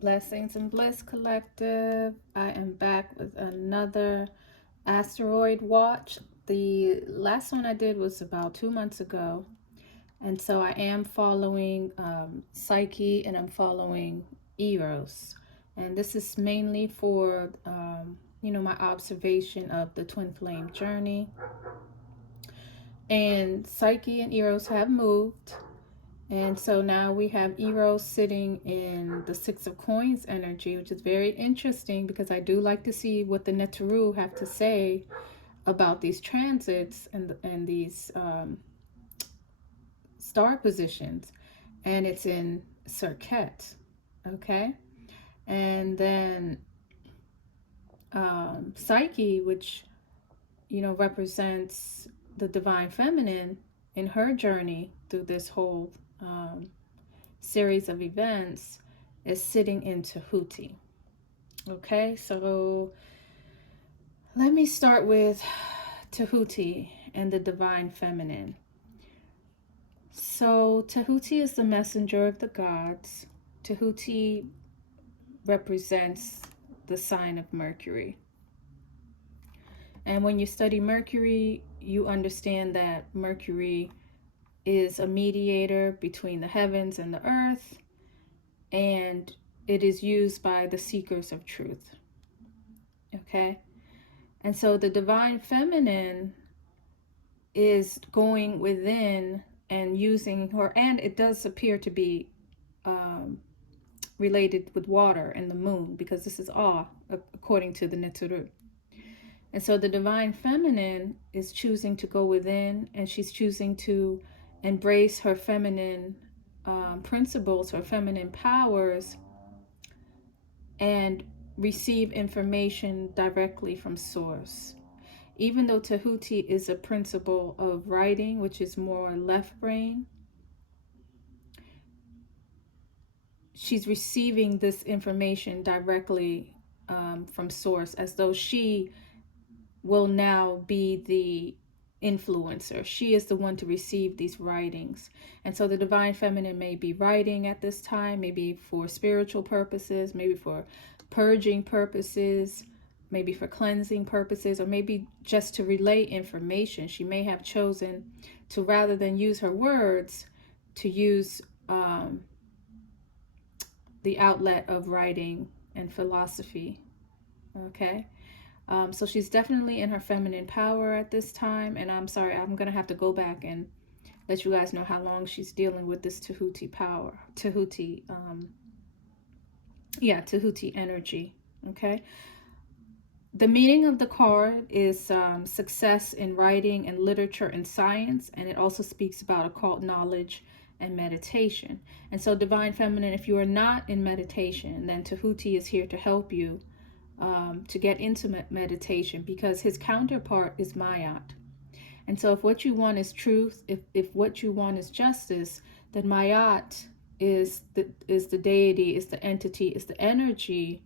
Blessings and Bliss Collective. I am back with another asteroid watch. The last one I did was about 2 months ago. And so I am following Psyche and I'm following Eros. And this is mainly for, my observation of the twin flame journey. And Psyche and Eros have moved. And so now we have Eros sitting in the Six of Coins energy, which is very interesting because I do like to see what the Neteru have to say about these transits and these star positions. And it's in Serquet, okay? And then Psyche, which, represents the divine feminine in her journey through this whole series of events, is sitting in Tahuti. Okay, so let me start with Tahuti and the divine feminine. So Tahuti is the messenger of the gods. Tahuti represents the sign of Mercury. And when you study Mercury, you understand that Mercury is a mediator between the heavens and the earth, and it is used by the seekers of truth. Okay? And so the divine feminine is going within and using her, and it does appear to be related with water and the moon, because this is all according to the Neteru. And so the divine feminine is choosing to go within, and she's choosing to embrace her feminine principles, her feminine powers, and receive information directly from source. Even though Tahuti is a principle of writing, which is more left brain, she's receiving this information directly from source, as though she will now be the influencer. She is the one to receive these writings. And so the divine feminine may be writing at this time, maybe for spiritual purposes, maybe for purging purposes, maybe for cleansing purposes, or maybe just to relay information. She may have chosen to, rather than use her words, to use the outlet of writing and philosophy. Okay? So she's definitely in her feminine power at this time. And I'm sorry, I'm going to have to go back and let you guys know how long she's dealing with this Tahuti power. Tahuti energy. Okay. The meaning of the card is success in writing and literature and science. And it also speaks about occult knowledge and meditation. And so divine feminine, if you are not in meditation, then Tahuti is here to help you to get into meditation, because his counterpart is Mayat. And so if what you want is truth, if what you want is justice, then Mayat is the deity, is the entity, is the energy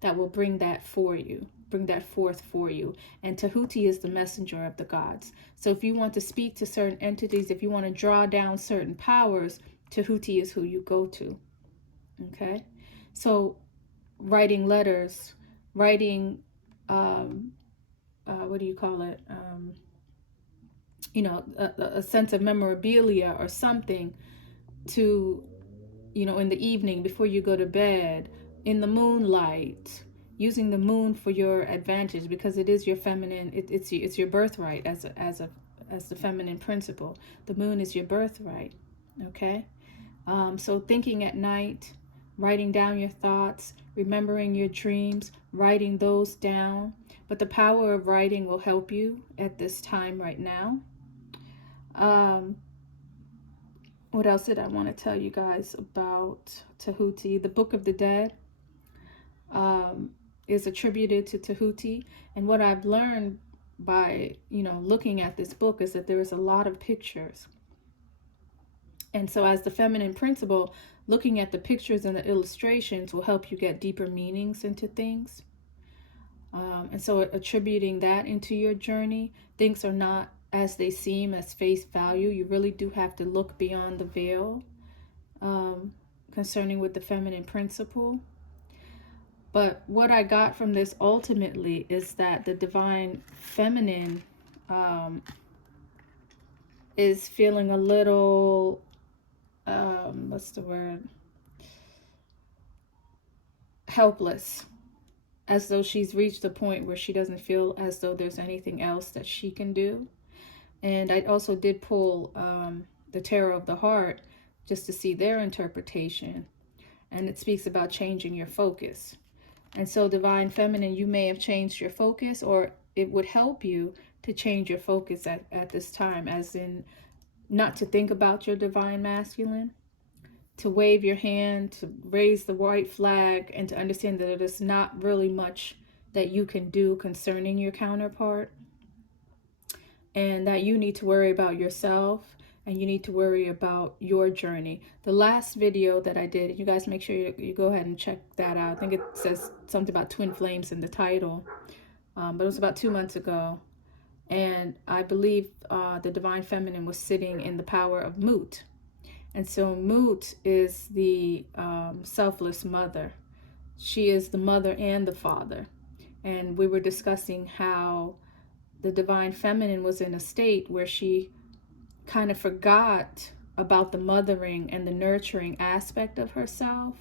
that will bring that for you, bring that forth for you. And Tahuti is the messenger of the gods. So if you want to speak to certain entities, if you want to draw down certain powers, Tahuti is who you go to. Okay? So writing letters, writing what do you call it, a sense of memorabilia or something to, in the evening before you go to bed, in the moonlight, using the moon for your advantage, because it is your feminine, it's your birthright as the feminine principle. The moon is your birthright. Okay. So thinking at night, writing down your thoughts, remembering your dreams, writing those down. But the power of writing will help you at this time right now. What else did I want to tell you guys about Tahuti? The Book of the Dead is attributed to Tahuti. And what I've learned by, looking at this book is that there is a lot of pictures. And so as the feminine principle, looking at the pictures and the illustrations will help you get deeper meanings into things. And so attributing that into your journey, things are not as they seem as face value. You really do have to look beyond the veil concerning with the feminine principle. But what I got from this ultimately is that the divine feminine is feeling a little, what's the word? Helpless, as though she's reached a point where she doesn't feel as though there's anything else that she can do. And I also did pull the Tarot of the Heart just to see their interpretation. And it speaks about changing your focus. And so divine feminine, you may have changed your focus, or it would help you to change your focus at this time, as in not to think about your divine masculine, to wave your hand, to raise the white flag, and to understand that there's not really much that you can do concerning your counterpart, and that you need to worry about yourself, and you need to worry about your journey. The last video that I did, you guys make sure you go ahead and check that out. I think it says something about twin flames in the title, but it was about 2 months ago. And I believe the divine feminine was sitting in the power of Mut. And so Mut is the selfless mother. She is the mother and the father. And we were discussing how the divine feminine was in a state where she kind of forgot about the mothering and the nurturing aspect of herself,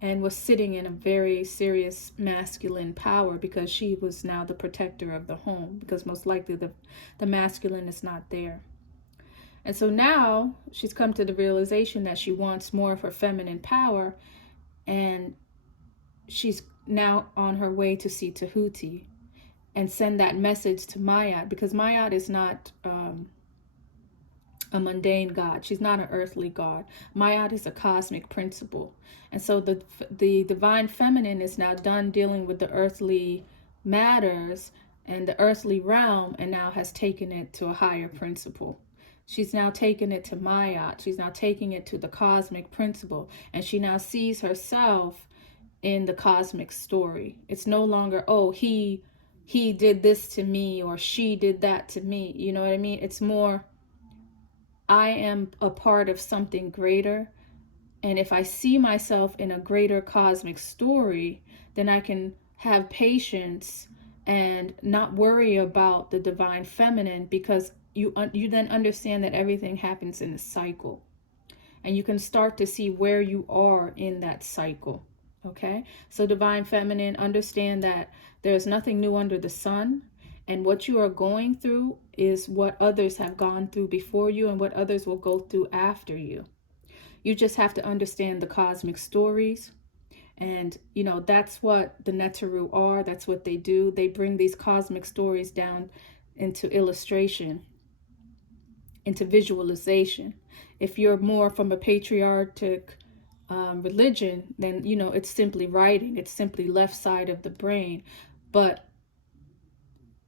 and was sitting in a very serious masculine power, because she was now the protector of the home, because most likely the masculine is not there. And so now she's come to the realization that she wants more of her feminine power, and she's now on her way to see Tahuti and send that message to Mayat, because Mayat is not a mundane god. She's not an earthly god. Mayat is a cosmic principle. And so the divine feminine is now done dealing with the earthly matters and the earthly realm, and now has taken it to a higher principle. She's now taken it to Mayat. She's now taking it to the cosmic principle, and she now sees herself in the cosmic story. It's no longer, oh, he did this to me, or she did that to me. You know what I mean? It's more, I am a part of something greater, and if I see myself in a greater cosmic story, then I can have patience and not worry about the divine feminine, because you then understand that everything happens in a cycle, and you can start to see where you are in that cycle. Okay, so divine feminine, understand that there's nothing new under the sun, and what you are going through is what others have gone through before you, and what others will go through after you. You just have to understand the cosmic stories. And, you know, that's what the Neteru are. That's what they do. They bring these cosmic stories down into illustration, into visualization. If you're more from a patriarchic religion, then, you know, it's simply writing. It's simply left side of the brain. But,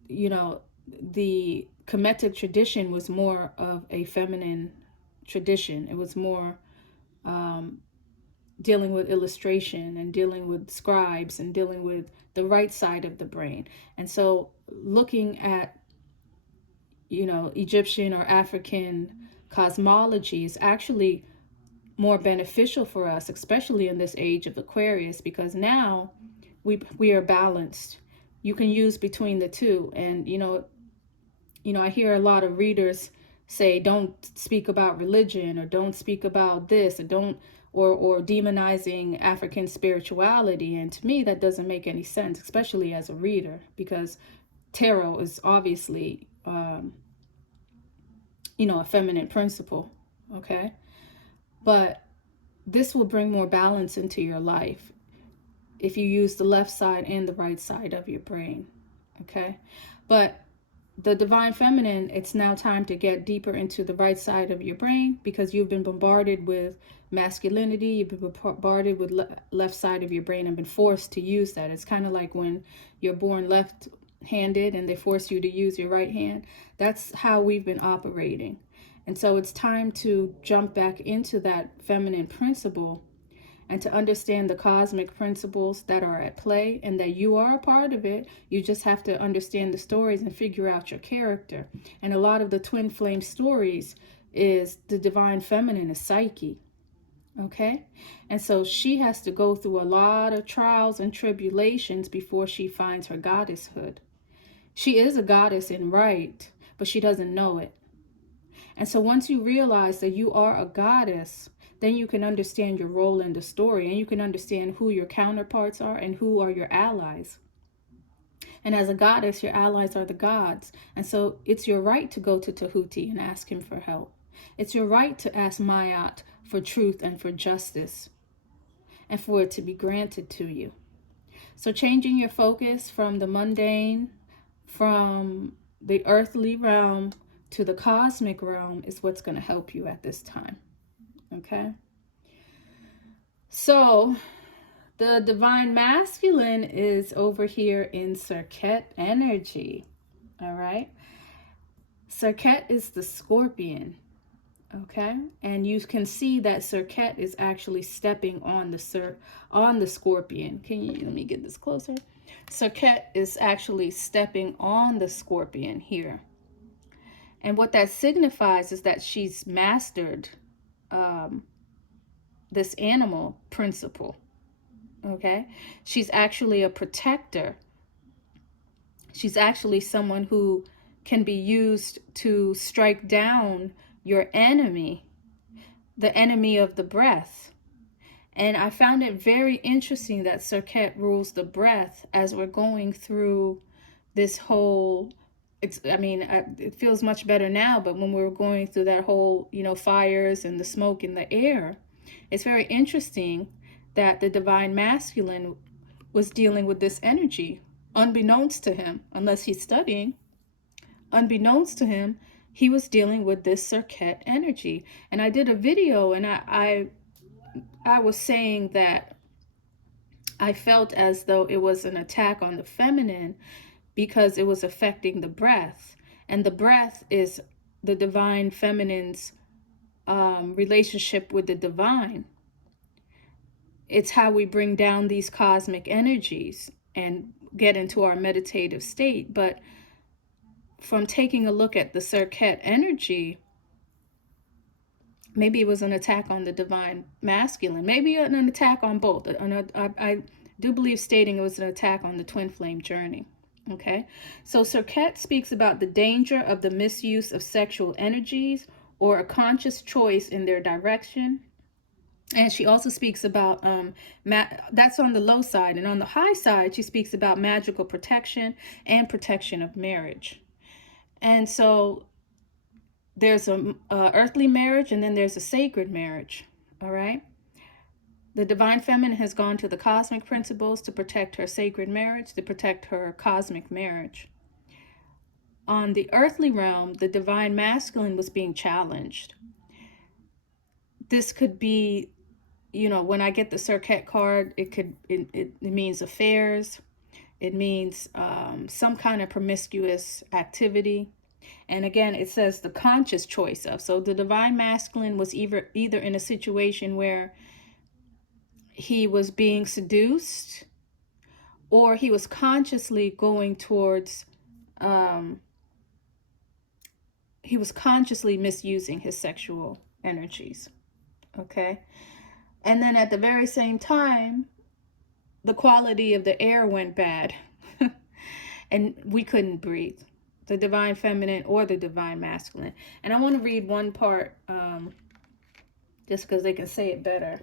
you know, the Kemetic tradition was more of a feminine tradition. It was more dealing with illustration, and dealing with scribes, and dealing with the right side of the brain. And so looking at, you know, Egyptian or African cosmology is actually more beneficial for us, especially in this age of Aquarius, because now we are balanced. You can use between the two. And you know, I hear a lot of readers say, don't speak about religion, or don't speak about this, or don't, or demonizing African spirituality. And to me, that doesn't make any sense, especially as a reader, because tarot is obviously, you know, a feminine principle. Okay. But this will bring more balance into your life if you use the left side and the right side of your brain. Okay. But the divine feminine, it's now time to get deeper into the right side of your brain, because you've been bombarded with masculinity. You've been bombarded with left side of your brain and been forced to use that. It's kind of like when you're born left-handed and they force you to use your right hand. That's how we've been operating. And so it's time to jump back into that feminine principle, and to understand the cosmic principles that are at play, and that you are a part of it. You just have to understand the stories and figure out your character. And a lot of the twin flame stories is the divine feminine is Psyche. Okay? And so she has to go through a lot of trials and tribulations before she finds her goddesshood. She is a goddess in right, but she doesn't know it. And so once you realize that you are a goddess, then you can understand your role in the story, and you can understand who your counterparts are and who are your allies. And as a goddess, your allies are the gods. And so it's your right to go to Tahuti and ask him for help. It's your right to ask Mayat for truth and for justice, and for it to be granted to you. So changing your focus from the mundane, from the earthly realm to the cosmic realm is what's going to help you at this time. Okay? So the divine masculine is over here in Serquet energy. All right? Serquet is the scorpion. Okay, and you can see that Serquet is actually stepping on the scorpion. Let me get this closer? Serquet is actually stepping on the scorpion here. And what that signifies is that she's mastered this animal principle. Okay, she's actually a protector. She's actually someone who can be used to strike down your enemy, the enemy of the breath. And I found it very interesting that Serquet rules the breath as we're going through this whole, it feels much better now, but when we were going through that whole, fires and the smoke in the air, it's very interesting that the divine masculine was dealing with this energy, unbeknownst to him, unless he's studying. Unbeknownst to him, he was dealing with this Serquet energy. And I did a video, and I was saying that I felt as though it was an attack on the feminine because it was affecting the breath. And the breath is the divine feminine's relationship with the divine. It's how we bring down these cosmic energies and get into our meditative state. But from taking a look at the Serquet energy, maybe it was an attack on the divine masculine, maybe an attack on both. I do believe stating it was an attack on the twin flame journey. Okay, so Serquet speaks about the danger of the misuse of sexual energies or a conscious choice in their direction. And she also speaks about, that's on the low side. And on the high side, she speaks about magical protection and protection of marriage. And so there's a earthly marriage, and then there's a sacred marriage. All right. The divine feminine has gone to the cosmic principles to protect her sacred marriage, to protect her cosmic marriage. On the earthly realm, the divine masculine was being challenged. This could be, when I get the Serquet card, it means affairs. It means some kind of promiscuous activity. And again, it says the conscious choice of. So the divine masculine was either in a situation where he was being seduced, or he was consciously going towards, he was consciously misusing his sexual energies. Okay. And then at the very same time, the quality of the air went bad and we couldn't breathe, the divine feminine or the divine masculine. And I want to read one part just because they can say it better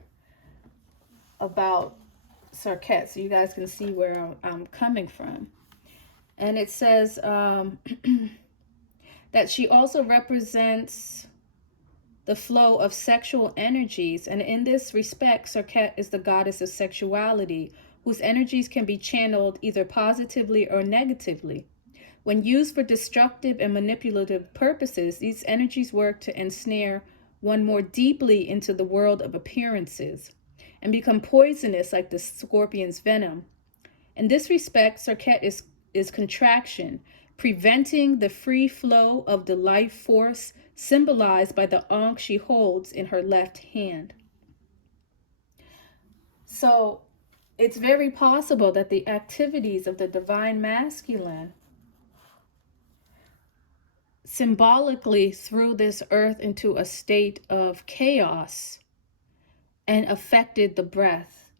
about Serquet, so you guys can see where I'm coming from. And it says that she also represents the flow of sexual energies, and in this respect, Serquet is the goddess of sexuality, whose energies can be channeled either positively or negatively. When used for destructive and manipulative purposes, these energies work to ensnare one more deeply into the world of appearances and become poisonous like the scorpion's venom. In this respect, Serquet is contraction, preventing the free flow of the life force symbolized by the ankh she holds in her left hand. So it's very possible that the activities of the divine masculine symbolically threw this earth into a state of chaos and affected the breath.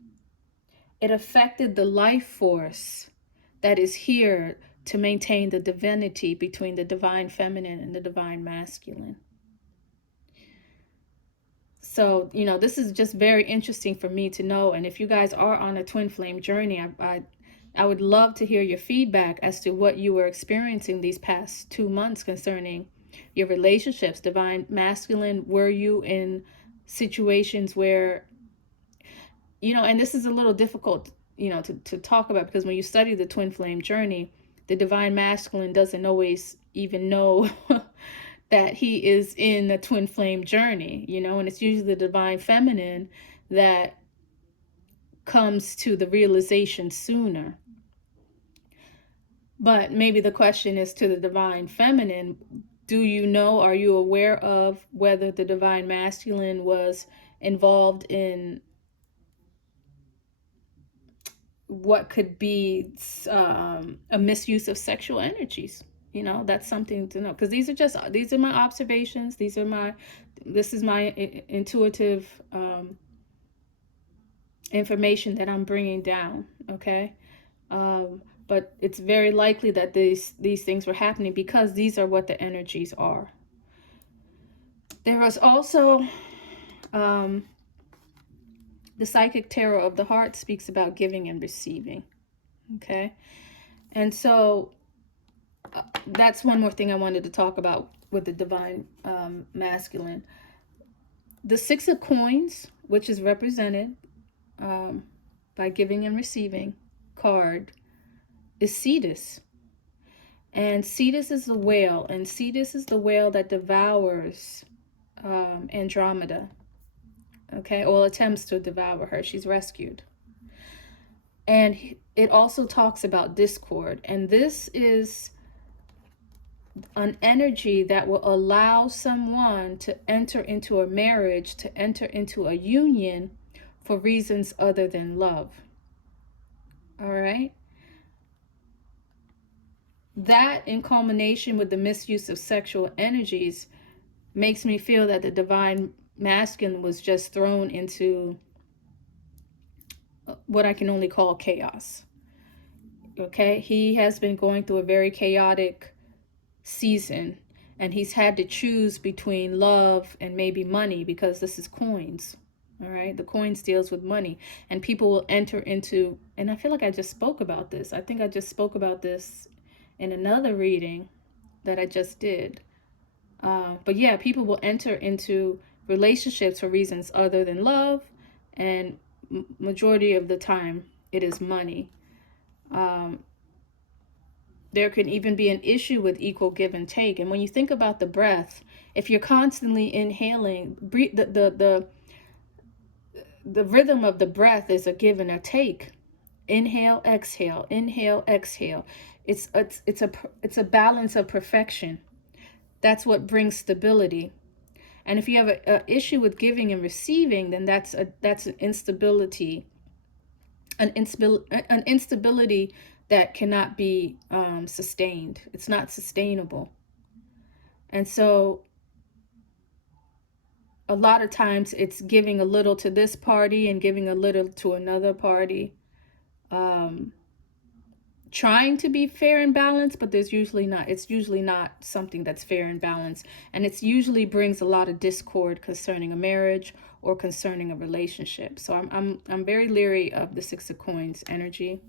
It affected the life force that is here to maintain the divinity between the divine feminine and the divine masculine. So, you know, this is just very interesting for me to know. And if you guys are on a twin flame journey, I would love to hear your feedback as to what you were experiencing these past 2 months concerning your relationships. Divine masculine, were you in situations where, you know, and this is a little difficult, you know, to talk about, because when you study the twin flame journey, the divine masculine doesn't always even know that he is in a twin flame journey, you know, and it's usually the divine feminine that comes to the realization sooner. But maybe the question is to the divine feminine, do you know, are you aware of whether the divine masculine was involved in what could be a misuse of sexual energies? You know, that's something to know, because these are my observations. This is my intuitive information that I'm bringing down. Okay. But it's very likely that these things were happening because these are what the energies are. There was also the psychic tarot of the heart speaks about giving and receiving. Okay. And so that's one more thing I wanted to talk about with the divine masculine. The Six of Coins, which is represented by giving and receiving card, is Cetus. And Cetus is the whale, and Cetus is the whale that devours Andromeda. Okay, or attempts to devour her. She's rescued. And it also talks about discord, and this is an energy that will allow someone to enter into a marriage, to enter into a union for reasons other than love. All right. That, in combination with the misuse of sexual energies, makes me feel that the divine masculine was just thrown into what I can only call chaos. Okay. He has been going through a very chaotic season, and he's had to choose between love and maybe money, because this is coins. All right, the coins deals with money, and people will enter into, and I feel like I just spoke about this. I think I just spoke about this in another reading that I just did. But yeah, people will enter into relationships for reasons other than love, and majority of the time it is money. There can even be an issue with equal give and take. And when you think about the breath, if you're constantly inhaling, the rhythm of the breath is a give and a take. Inhale, exhale, inhale, exhale. It's a balance of perfection. That's what brings stability. And if you have an issue with giving and receiving, then that's an instability, an instability that cannot be sustained. It's not sustainable. And so a lot of times it's giving a little to this party and giving a little to another party, trying to be fair and balanced, but it's usually not something that's fair and balanced, and it usually brings a lot of discord concerning a marriage or concerning a relationship. So I'm very leery of the Six of Coins energy.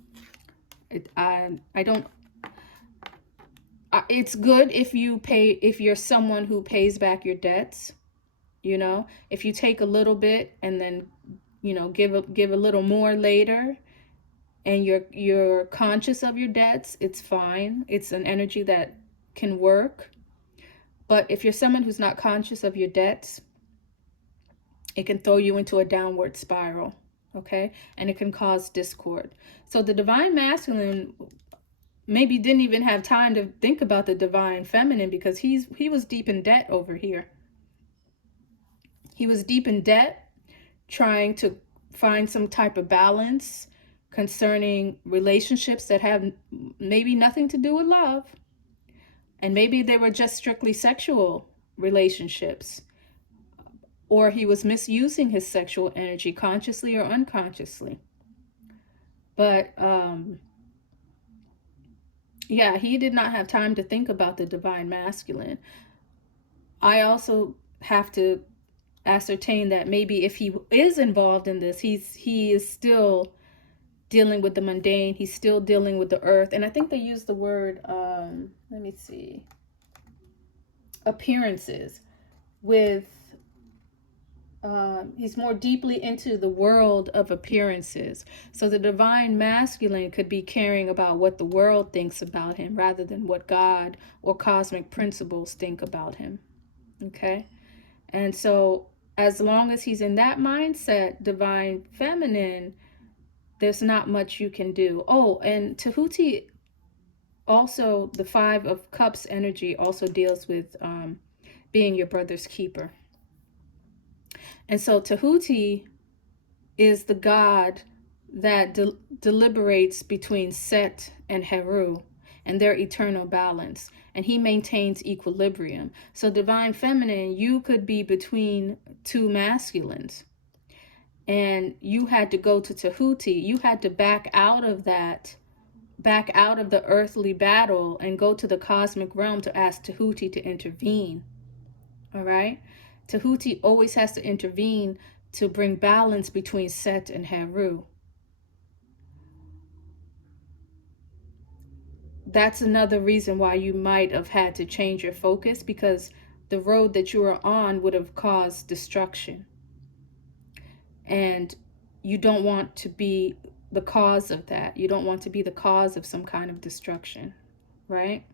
It's good if you're someone who pays back your debts. You know, if you take a little bit and then, you know, give a little more later, and you're conscious of your debts, it's fine. It's an energy that can work. But if you're someone who's not conscious of your debts, it can throw you into a downward spiral. Okay, and it can cause discord. So the divine masculine maybe didn't even have time to think about the divine feminine, because he was deep in debt over here. He was deep in debt, trying to find some type of balance concerning relationships that have maybe nothing to do with love. And maybe they were just strictly sexual relationships. or he was misusing his sexual energy consciously or unconsciously. But yeah, he did not have time to think about the divine masculine. I also have to ascertain that maybe if he is involved in this, he is still dealing with the mundane. He's still dealing with the earth. And I think they use the word, let me see, appearances. With he's more deeply into the world of appearances. So the divine masculine could be caring about what the world thinks about him rather than what God or cosmic principles think about him. Okay? And so as long as he's in that mindset, divine feminine, there's not much you can do. Oh, and Tahuti also, the 5 of Cups energy also deals with being your brother's keeper. And so Tahuti is the god that deliberates between Set and Heru and their eternal balance. And he maintains equilibrium. So divine feminine, you could be between 2 masculines. And you had to go to Tahuti. You had to back out of that, back out of the earthly battle and go to the cosmic realm to ask Tahuti to intervene. All right? Tahuti always has to intervene to bring balance between Set and Heru. That's another reason why you might have had to change your focus, because the road that you were on would have caused destruction. And you don't want to be the cause of that. You don't want to be the cause of some kind of destruction, right?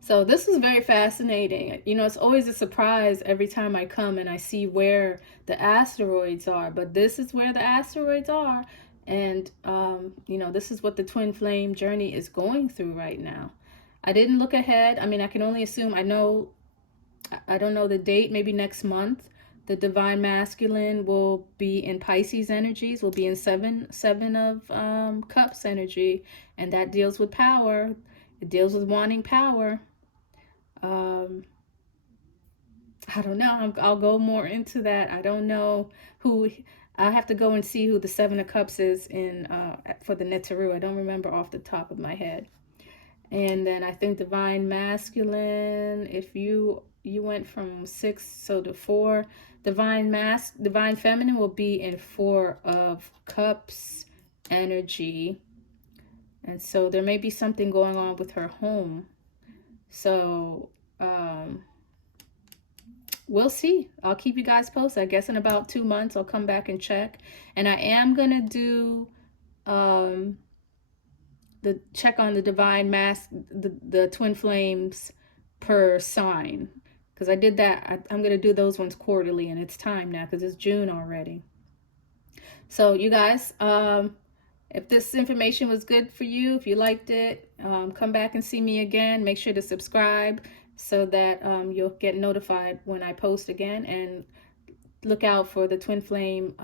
So this is very fascinating. You know, it's always a surprise every time I come and I see where the asteroids are, but this is where the asteroids are. And, you know, this is what the twin flame journey is going through right now. I didn't look ahead. I mean, I can only assume. I don't know the date, maybe next month. The divine masculine will be in Pisces energies, will be in seven of Cups energy, and that deals with power. It deals with wanting power. I don't know. I'll go more into that. I don't know who. I have to go and see who the 7 of Cups is in for the Neteru. I don't remember off the top of my head. And then I think divine masculine, if you went from 6 so to 4, divine feminine will be in 4 of Cups energy. And so there may be something going on with her home. So we'll see. I'll keep you guys posted. I guess in about 2 months I'll come back and check. And I am gonna do the check on the divine the twin flames per sign, because I did that. I'm gonna do those ones quarterly, and it's time now because it's June already. So you guys, if this information was good for you, if you liked it, come back and see me again. Make sure to subscribe so that you'll get notified when I post again, and look out for the twin flame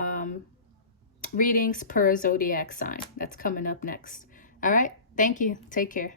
readings per zodiac sign. That's coming up next. All right. Thank you. Take care.